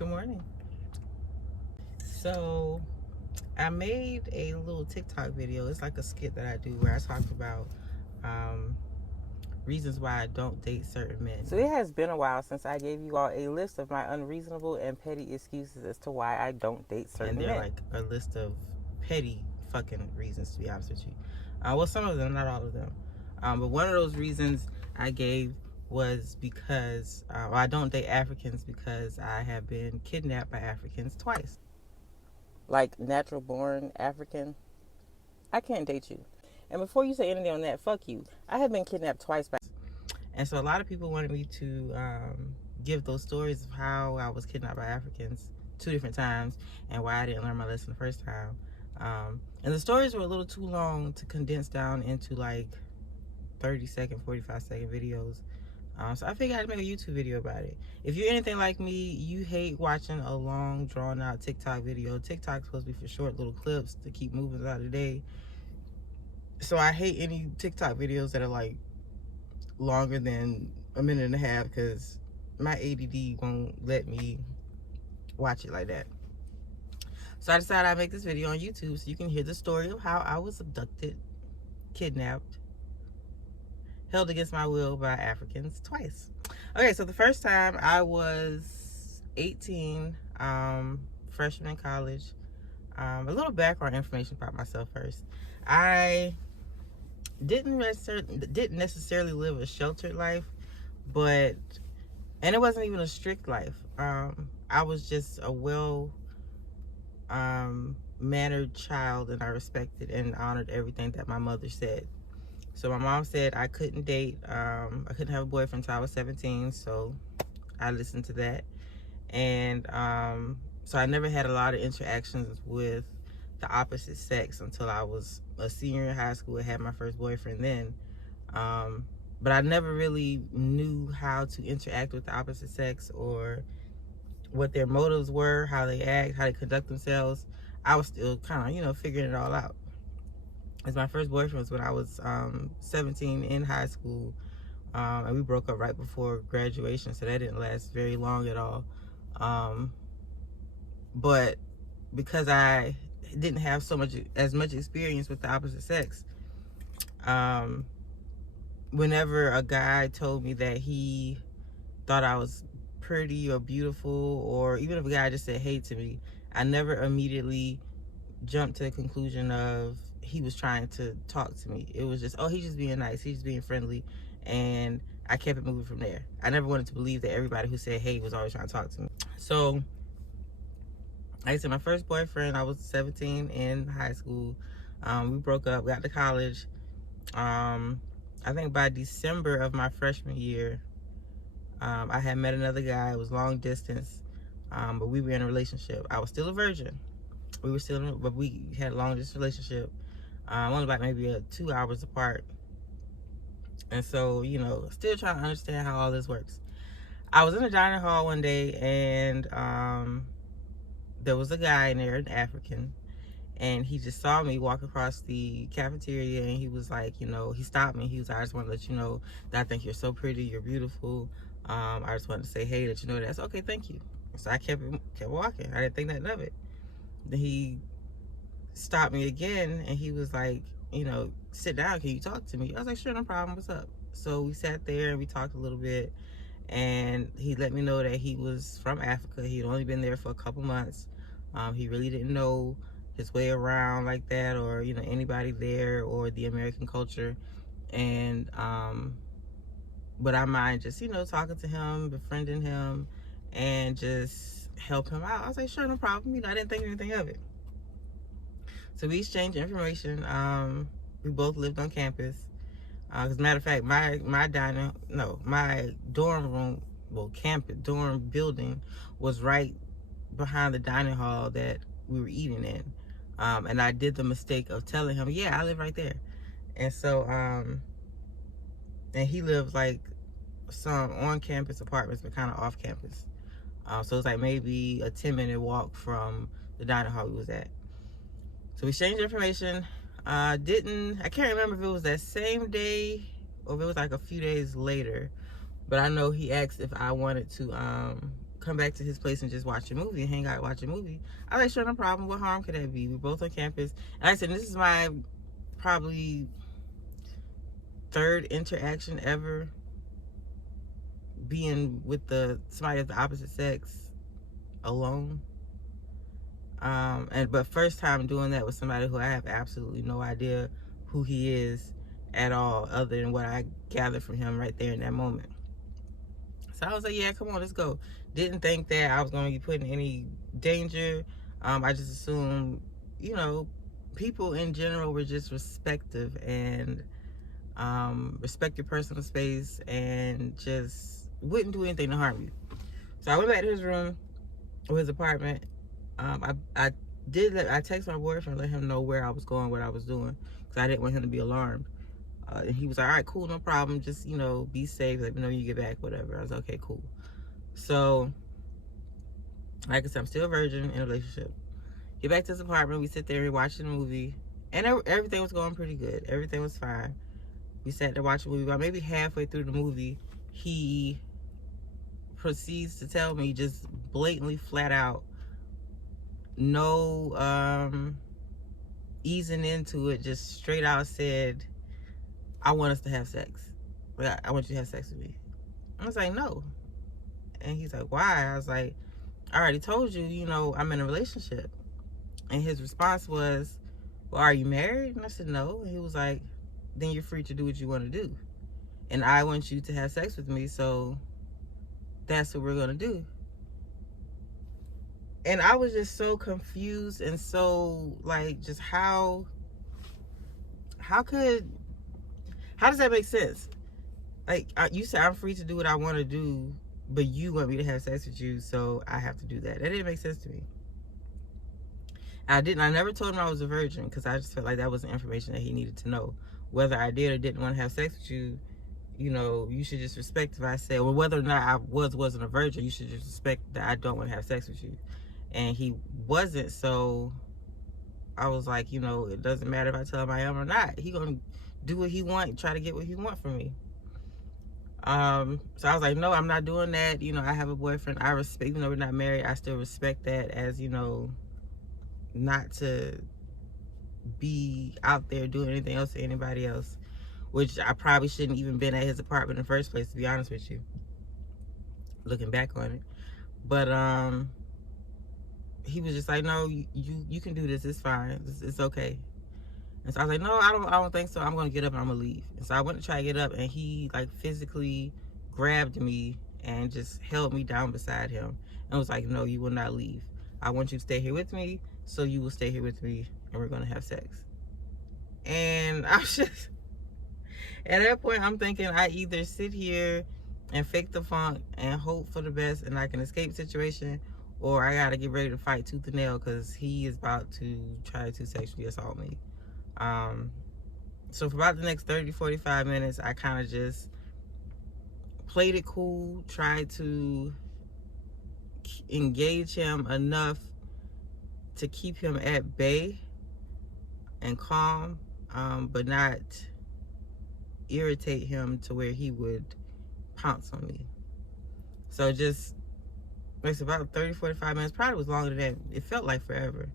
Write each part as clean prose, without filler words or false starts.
Good morning. So I made a little TikTok video. It's like a skit that I do where I talk about reasons why I don't date certain men. So it has been a while since I gave you all a list of my unreasonable and petty excuses as to why I don't date certain men. And they're like a list of petty fucking reasons, to be honest with you. Well, some of them, not all of them. But one of those reasons I gave was because I don't date Africans because I have been kidnapped by Africans twice. Like natural born African, I can't date you. And before you say anything on that, fuck you. I have been kidnapped twice by. And so a lot of people wanted me to give those stories of how I was kidnapped by Africans 2 different times and why I didn't learn my lesson the first time. And the stories were a little too long to condense down into like 30-second, 45-second videos. So I figured I'd make a YouTube video about it. If you're anything like me, you hate watching a long, drawn-out TikTok video. TikTok's supposed to be for short little clips to keep moving throughout the day. So I hate any TikTok videos that are like longer than a minute and a half because my ADD won't let me watch it like that. So I decided I'd make this video on YouTube so you can hear the story of how I was abducted, kidnapped, held against my will by Africans twice. Okay, so the first time I was 18, freshman in college. A little background information about myself first. I didn't necessarily live a sheltered life, and it wasn't even a strict life. I was just a mannered child, and I respected and honored everything that my mother said. So my mom said I couldn't date, I couldn't have a boyfriend until I was 17, so I listened to that. And so I never had a lot of interactions with the opposite sex until I was a senior in high school. I had my first boyfriend then. But I never really knew how to interact with the opposite sex or what their motives were, how they act, how they conduct themselves. I was still kind of, figuring it all out. As my first boyfriend was when I was 17 in high school, and we broke up right before graduation, so that didn't last very long at all. But because I didn't have as much experience with the opposite sex, whenever a guy told me that he thought I was pretty or beautiful, or even if a guy just said hey to me, I never immediately jumped to the conclusion of he was trying to talk to me. It was just, oh, he's just being nice, he's just being friendly, and I kept it moving from there. I never wanted to believe that everybody who said hey was always trying to talk to me. So like I said, my first boyfriend, I was 17 in high school. We broke up, got to college. I think by December of my freshman year, I had met another guy. It was long distance, but we were in a relationship. I was still a virgin. But we had a long distance relationship, only about maybe 2 hours apart. And so, still trying to understand how all this works. I was in a dining hall one day, and there was a guy in there, an African, and he just saw me walk across the cafeteria, and he was like, he stopped me. He was like, I just want to let you know that I think you're so pretty, you're beautiful. I just wanted to say hey, that you know that's okay, thank you. So I kept walking. I didn't think nothing of it. Then he stopped me again, and he was like, sit down, can you talk to me? I was like, sure, no problem, what's up? So we sat there and we talked a little bit, and he let me know that he was from Africa. He'd only been there for a couple months. He really didn't know his way around like that, or anybody there, or the American culture. And would I mind just talking to him, befriending him, and just help him out? I was like, sure, no problem. I didn't think anything of it. So we exchanged information. We both lived on campus. As a matter of fact, my dorm room, dorm building was right behind the dining hall that we were eating in. And I did the mistake of telling him, yeah, I live right there. And so, and he lives like some on-campus apartments, but kind of off-campus. So it's like maybe a 10-minute walk from the dining hall we was at. So we exchanged information. I can't remember if it was that same day or if it was like a few days later, but I know he asked if I wanted to come back to his place and just watch a movie and hang out, watch a movie. I was like, sure, no problem. What harm could that be? We're both on campus. And I said, this is my probably third interaction ever being with somebody of the opposite sex alone. But first time doing that with somebody who I have absolutely no idea who he is at all, other than what I gathered from him right there in that moment. So I was like, yeah, come on, let's go. Didn't think that I was going to be put in any danger. I just assumed, you know, people in general were just respective and respect your personal space and just wouldn't do anything to harm you. So I went back to his room or his apartment. I texted my boyfriend, let him know where I was going, what I was doing, because I didn't want him to be alarmed. And he was like, all right, cool, no problem. Just, you know, be safe. Let me know when you get back, whatever. I was like, okay, cool. So, like I said, I'm still a virgin in a relationship. Get back to his apartment. We sit there and watch the movie. And everything was going pretty good. Everything was fine. We sat there watching the movie. About maybe halfway through the movie, he proceeds to tell me just blatantly, flat out, no easing into it, just straight out said, I want us to have sex. I want you to have sex with me. I was like, no. And he's like, why? I was like, I already told you, you know, I'm in a relationship. And his response was, well, are you married? And I said, no. And he was like, then you're free to do what you want to do. And I want you to have sex with me, so that's what we're going to do. And I was just so confused and so, like, just how does that make sense? Like, you said I'm free to do what I want to do, but you want me to have sex with you, so I have to do that. That didn't make sense to me. I never told him I was a virgin, because I just felt like that was the information that he needed to know. Whether I did or didn't want to have sex with you, you know, you should just respect if I said, well, whether or not I wasn't a virgin, you should just respect that I don't want to have sex with you. And he wasn't, so I was like, you know, it doesn't matter if I tell him I am or not. He gonna do what he want, try to get what he want from me. So I was like, no, I'm not doing that. You know, I have a boyfriend. I respect, even though we're not married, I still respect that as, you know, not to be out there doing anything else to anybody else, which I probably shouldn't even been at his apartment in the first place, to be honest with you, looking back on it. But he was just like, no, you can do this, it's fine, it's okay. And so I was like, no, I don't think so. I'm gonna get up and I'm gonna leave. And so I went to try to get up, and he like physically grabbed me and just held me down beside him and was like, no, you will not leave. I want you to stay here with me, so you will stay here with me, and we're gonna have sex. And I was just, at that point, I'm thinking I either sit here and fake the funk and hope for the best and I can escape the situation, or I gotta get ready to fight tooth and nail, because he is about to try to sexually assault me. So for about the next 30-45 minutes, I kind of just played it cool, tried to engage him enough to keep him at bay and calm, but not irritate him to where he would pounce on me. So just, it's about 30-45 minutes, probably was longer than that. It felt like forever.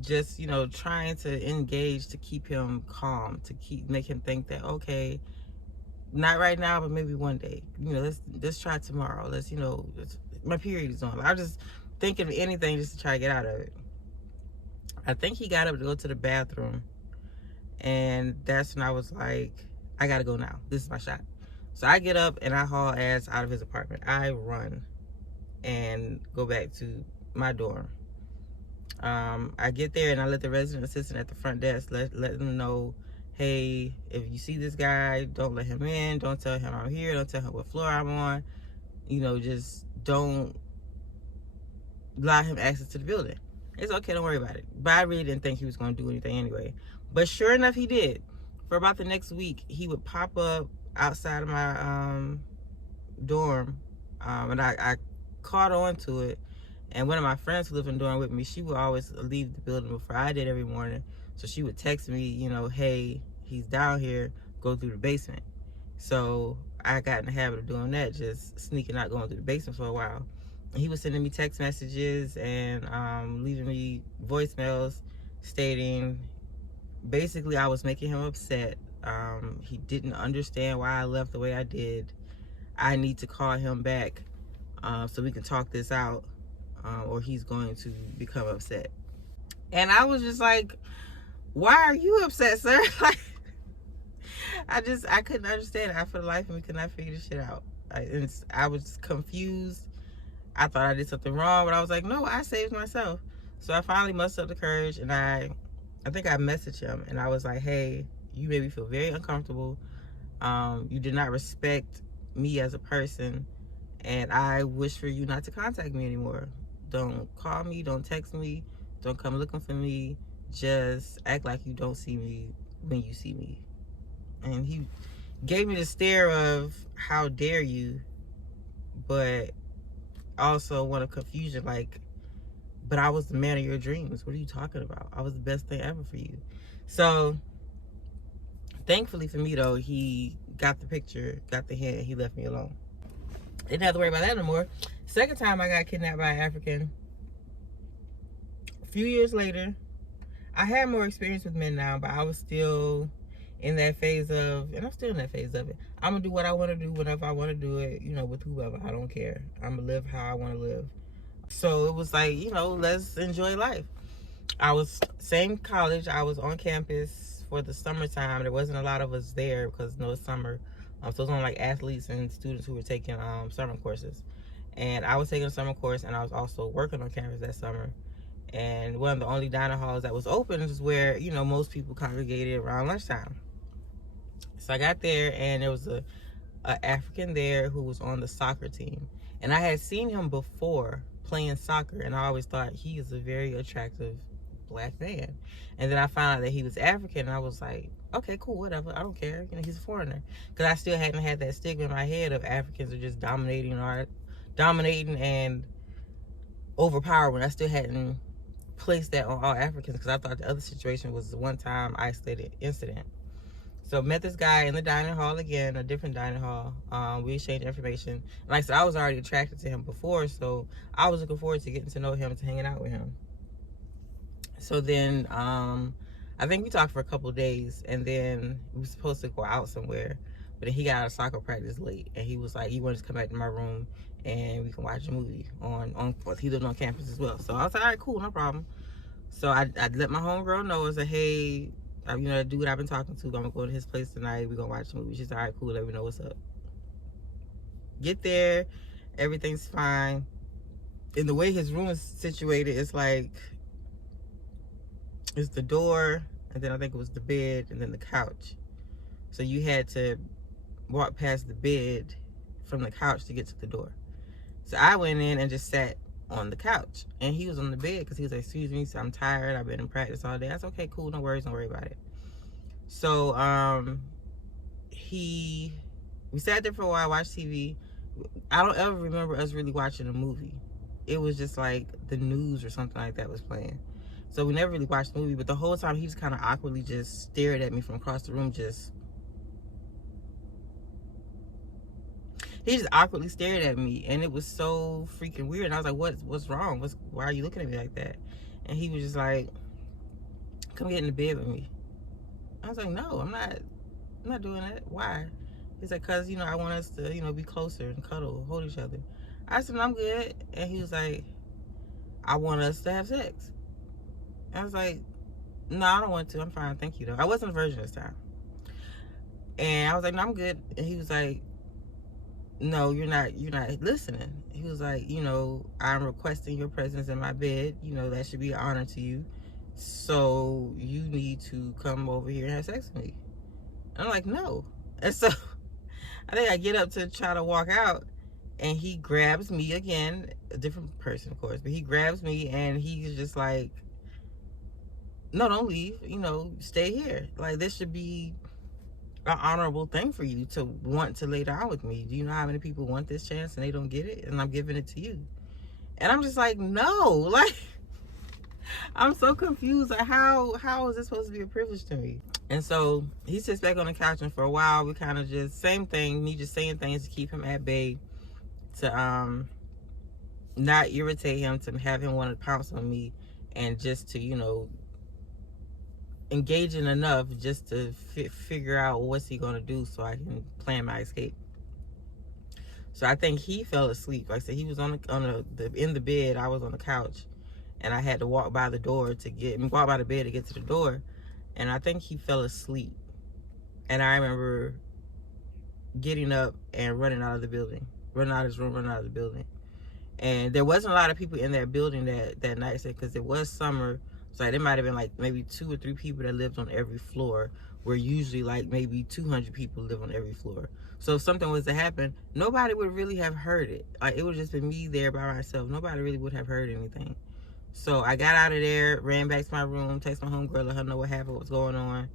Just, you know, trying to engage to keep him calm, to make him think that, okay, not right now, but maybe one day, you know, let's try tomorrow. Let's, you know, my period is on. I was just thinking of anything just to try to get out of it. I think he got up to go to the bathroom, and that's when I was like, I gotta go now. This is my shot. So I get up and I haul ass out of his apartment. I run and go back to my dorm. I get there and I let the resident assistant at the front desk let them know, hey, if you see this guy, don't let him in. Don't tell him I'm here. Don't tell him what floor I'm on. You know, just don't allow him access to the building. It's okay, don't worry about it. But I really didn't think he was going to do anything anyway. But sure enough, he did. For about the next week, he would pop up outside of my dorm, and I caught on to it. And one of my friends who lived in the dorm with me, she would always leave the building before I did every morning. So she would text me, you know, hey, he's down here, go through the basement. So I got in the habit of doing that, just sneaking out, going through the basement for a while. he was sending me text messages and leaving me voicemails stating basically I was making him upset. He didn't understand why I left the way I did. I need to call him back so we can talk this out, or he's going to become upset. And I was just like, why are you upset, sir? Like, I couldn't understand it. I, for the life of me, could not figure this shit out. I was confused. I thought I did something wrong, but I was like, no, I saved myself. So I finally mustered up the courage, and I think I messaged him, and I was like, hey, you made me feel very uncomfortable. You did not respect me as a person, and I wish for you not to contact me anymore. Don't call me, don't text me, don't come looking for me. Just act like you don't see me when you see me. And he gave me the stare of, how dare you, but also one of confusion, like, but I was the man of your dreams. What are you talking about? I was the best thing ever for you. So thankfully for me though, he got the picture, got the hint, and he left me alone. Didn't have to worry about that no more. Second time I got kidnapped by an African, a few years later. I had more experience with men now, but I was still in that phase of, and I'm still in that phase of it. I'm gonna do what I want to do whenever I want to do it, you know, with whoever. I don't care. I'm gonna live how I want to live. So it was like, you know, let's enjoy life. I was same college. I was on campus for the summertime. There wasn't a lot of us there because no summer. So it was only like athletes and students who were taking summer courses. And I was taking a summer course, and I was also working on campus that summer. And one of the only dining halls that was open is where, you know, most people congregated around lunchtime. So I got there, and there was a African there who was on the soccer team. And I had seen him before playing soccer, and I always thought he is a very attractive black man. And then I found out that he was African, and I was like, okay, cool, whatever, I don't care, you know, he's a foreigner. Because I still hadn't had that stigma in my head of Africans are just dominating and overpowering. I still hadn't placed that on all Africans, because I thought the other situation was the one time isolated incident. So met this guy in the dining hall again, a different dining hall. We exchanged information. And like I said, I was already attracted to him before, so I was looking forward to getting to know him and to hanging out with him. So then I think we talked for a couple of days, and then we were supposed to go out somewhere, but then he got out of soccer practice late, and he was like, he wanted to come back to my room and we can watch a movie on he lived on campus as well. So I was like, all right, cool, no problem. So I let my homegirl know. I said, hey, you know, the dude I've been talking to, I'm gonna go to his place tonight, we're gonna watch a movie. She's like, all right, cool, let me know what's up. Get there, everything's fine. And the way his room is situated, it's like, it's the door, and then I think it was the bed, and then the couch. So you had to walk past the bed from the couch to get to the door. So I went in and just sat on the couch, and he was on the bed because he was like, excuse me, so I'm tired, I've been in practice all day. I said, okay, cool, no worries, don't worry about it. So we sat there for a while, watched TV. I don't ever remember us really watching a movie. It was just like the news or something like that was playing. So we never really watched the movie, but the whole time he just kind of awkwardly just stared at me from across the room. He just awkwardly stared at me, and it was so freaking weird. And I was like, what's wrong? Why are you looking at me like that? And he was just like, come get in the bed with me. I was like, no, I'm not doing that. Why? He's like, cause, you know, I want us to, you know, be closer and cuddle, hold each other. I said, I'm good. And he was like, I want us to have sex. I was like, no, I don't want to. I'm fine, thank you though. I wasn't a virgin this time. And I was like, no, I'm good. And he was like, no, you're not listening. He was like, you know, I'm requesting your presence in my bed. You know, that should be an honor to you. So you need to come over here and have sex with me. And I'm like, no. And so I think I get up to try to walk out, and he grabs me again, a different person, of course, but he grabs me, and he's just like, no, don't leave, you know, stay here. Like, this should be an honorable thing for you to want to lay down with me. Do you know how many people want this chance and they don't get it? And I'm giving it to you. And I'm just like, no, like, I'm so confused. Like, how is this supposed to be a privilege to me? And so he sits back on the couch, and for a while we kind of just, same thing, me just saying things to keep him at bay, to not irritate him, to have him want to pounce on me, and just to, you know, engage in enough just to figure out what's he gonna do so I can plan my escape. So I think he fell asleep. Like I said, he was in the bed. I was on the couch, and I had to walk by the bed to get to the door, and I think he fell asleep. And I remember getting up and running out of the building, running out of his room, running out of the building. And there wasn't a lot of people in that building that night, because it was summer. So there might have been like maybe 2 or 3 people that lived on every floor, where usually like maybe 200 people live on every floor. So if something was to happen, nobody would really have heard it. Like, it would just been me there by myself. Nobody really would have heard anything. So I got out of there, ran back to my room, texted my homegirl, let her know what happened, what was going on.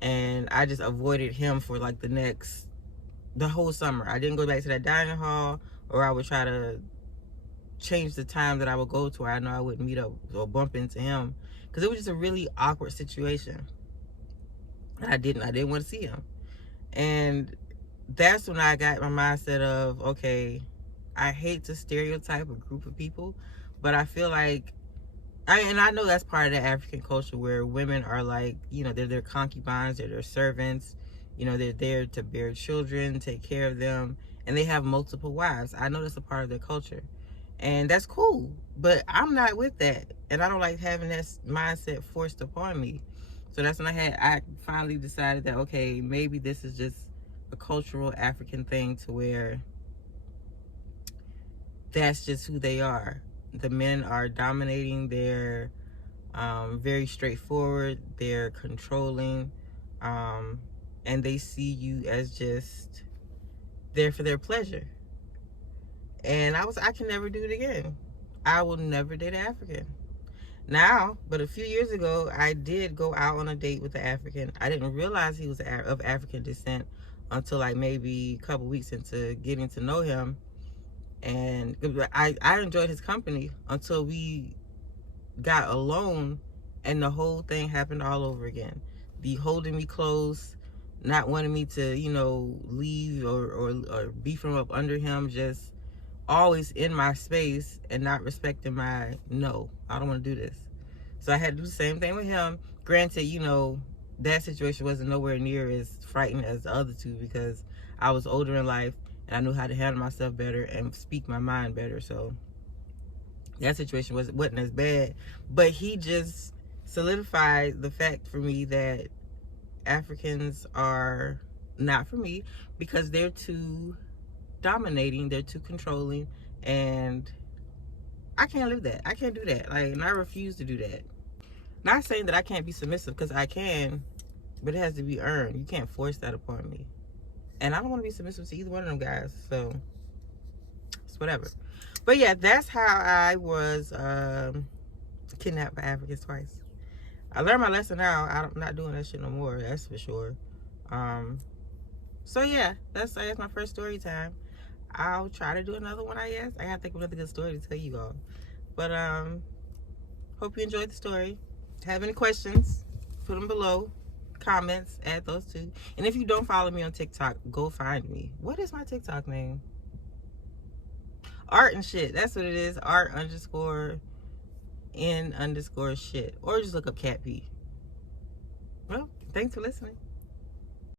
And I just avoided him for like the whole summer. I didn't go back to that dining hall, or I would try to change the time that I would go to where I know I wouldn't meet up or bump into him, because it was just a really awkward situation. And I didn't want to see him. And that's when I got my mindset of, okay, I hate to stereotype a group of people, but I feel like, and I know that's part of the African culture, where women are like, you know, they're their concubines, they're their servants, you know, they're there to bear children, take care of them, and they have multiple wives. I know that's a part of their culture. And that's cool, but I'm not with that. And I don't like having that mindset forced upon me. So that's when I finally decided that, okay, maybe this is just a cultural African thing, to where that's just who they are. The men are dominating. They're very straightforward. They're controlling. And they see you as just there for their pleasure. And I can never do it again. I will never date an African. Now, but a few years ago, I did go out on a date with an African. I didn't realize he was of African descent until like maybe a couple weeks into getting to know him. And I enjoyed his company until we got alone, and the whole thing happened all over again. The holding me close, not wanting me to, you know, leave or be from up under him, just always in my space and not respecting my no, I don't want to do this. So I had to do the same thing with him. Granted, you know, that situation wasn't nowhere near as frightening as the other two, because I was older in life and I knew how to handle myself better and speak my mind better. So that situation wasn't as bad. But he just solidified the fact for me that Africans are not for me, because they're too dominating, they're too controlling, and I can't live that. I can't do that. Like, and I refuse to do that. Not saying that I can't be submissive, because I can, but it has to be earned. You can't force that upon me. And I don't want to be submissive to either one of them guys, so it's whatever. But yeah, that's how I was kidnapped by Africans twice. I learned my lesson now. I'm not doing that shit no more, that's for sure. So yeah, that's my first story time. I'll try to do another one, I guess. I gotta think of another good story to tell you all. But hope you enjoyed the story. Have any questions, put them below. Comments, add those too. And if you don't follow me on TikTok, go find me. What is my TikTok name? Art and shit. That's what it is. Art_N_shit. Or just look up Cat P. Well, thanks for listening.